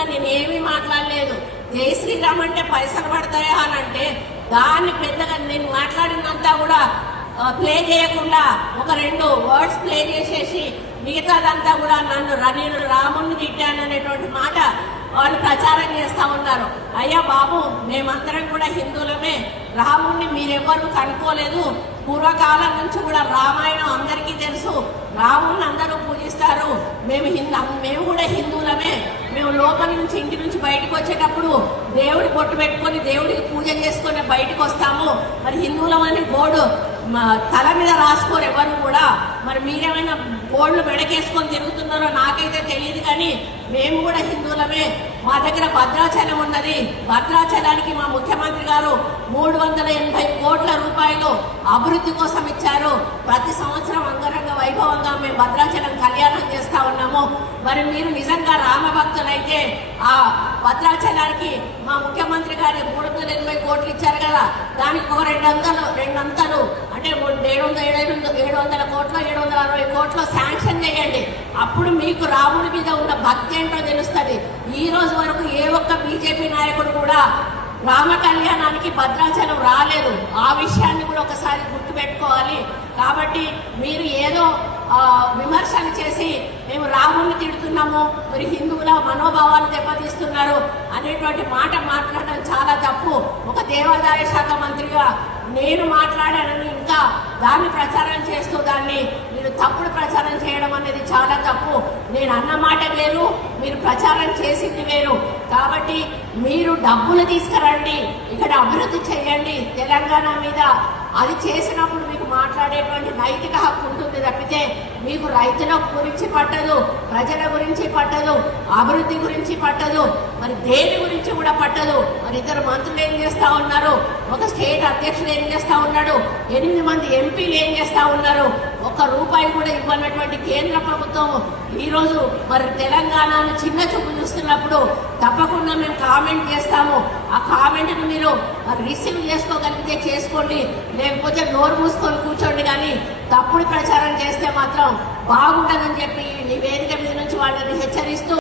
కూడా నేను ఏమీ మాట్లాడలేదు. జై శ్రీరామ్ అంటే పైసలు పడతాయా అని అంటే దాన్ని పెద్దగా నేను మాట్లాడినంతా కూడా ప్లే చేయకుండా ఒక 2 వర్డ్స్ ప్లే చేసేసి మిగతాదంతా కూడా నేను రాముణ్ణి తిట్టాననేటువంటి మాట వాళ్ళు ప్రచారం చేస్తా ఉన్నారు. అయ్యా బాబు, మేమందరం కూడా హిందువులమే. రాముణ్ణి మీరెవ్వరు కనుక్కోలేదు. పూర్వకాలం నుంచి కూడా రామాయణం అందరికీ తెలుసు. రాముణ్ణి అందరూ పూజిస్తారు. మేము కూడా హిందువులమే. మేము లోపల నుంచి ఇంటి నుంచి బయటకు వచ్చేటప్పుడు దేవుడి బొట్టు పెట్టుకొని దేవుడికి పూజ చేసుకొని బయటకు వస్తాము. మరి హిందువులమని బోర్డు తల మీద రాసుకోరు ఎవరు కూడా. మరి మీరేమైనా బోర్డులు మెడకేసుకొని తిరుగుతున్నారో నాకైతే తెలియదు, కానీ మేము కూడా హిందువులమే. మా దగ్గర భద్రాచలం ఉన్నది. భద్రాచలానికి మా ముఖ్యమంత్రి గారు 380 కోట్ల రూపాయలు అభివృద్ధి కోసం ఇచ్చారు. ప్రతి సంవత్సరం అంగరంగ వైభవంగా మేము భద్రాచలం కళ్యాణం చేస్తా ఉన్నాము. మరి మీరు నిజంగా రామభక్తులైతే ఆ భద్రాచలానికి మా ముఖ్యమంత్రి గారు 380 కోట్లు ఇచ్చారు కదా, దానికి ఒక 2 అంతలు అంటే 700 కోట్లు 760 కోట్లు శాంక్షన్ చేయండి. అప్పుడు మీకు రాముడి మీద ఉన్న భక్తి ఏంటో తెలుస్తుంది. ఈ రోజు వరకు ఏ ఒక్క బీజేపీ నాయకుడు కూడా రామ కళ్యాణానికి భద్రాచలం రాలేదు. ఆ విషయాన్ని కూడా ఒకసారి గుర్తుపెట్టుకోవాలి. కాబట్టి మీరు ఏదో విమర్శలు చేసి మేము రాముడిని తిడుతున్నాము, మరి హిందువుల మనోభావాలు దెబ్బతీస్తున్నారు అనేటువంటి మాట మాట్లాడడం చాలా తప్పు. ఒక దేవాదాయ శాఖ మంత్రిగా నేను మాట్లాడానని ఇంకా దాన్ని ప్రచారం చేస్తూ దాన్ని మీరు తప్పుడు ప్రచారం చేయడం అనేది చాలా తప్పు. నేను అన్న మాట వేరు, మీరు ప్రచారం చేసింది వేరు. కాబట్టి మీరు డబ్బులు తీసుకురండి, ఇక్కడ అభివృద్ధి చేయండి తెలంగాణ మీద. అది చేసినప్పుడు మీకు మాట్లాడేటువంటి నైతిక హక్కు ఉంటుంది తప్పితే మీకు రైతుల గురించి పట్టదు, ప్రజల గురించి పట్టదు, అభివృద్ధి గురించి పట్టదు, మరి దేని గురించి కూడా పట్టదు. మరి 2 మంత్రులు ఏం చేస్తా ఉన్నారు, ఒక స్టేట్ అధ్యక్షుడు ఏం చేస్తా ఉన్నాడు, 8 మంది ఎంపీలు ఏం చేస్తా ఉన్నారు. 1 రూపాయి కూడా ఇవ్వనటువంటి కేంద్ర ప్రభుత్వం ఈరోజు మరి తెలంగాణను చిన్న చూపు చూస్తున్నప్పుడు తప్పకుండా మేము కామెంట్ చేస్తాము. ఆ కామెంట్ను మీరు రిసీవ్ చేసుకోగలిగితే చేసుకోండి, లేకపోతే నోరు మూసుకొని కూర్చోండి. కానీ తప్పుడు ప్రచారం చేస్తే మాత్రం బాగుంటుందని చెప్పి ఈ వేదిక మీద నుంచి వాళ్ళని హెచ్చరిస్తూ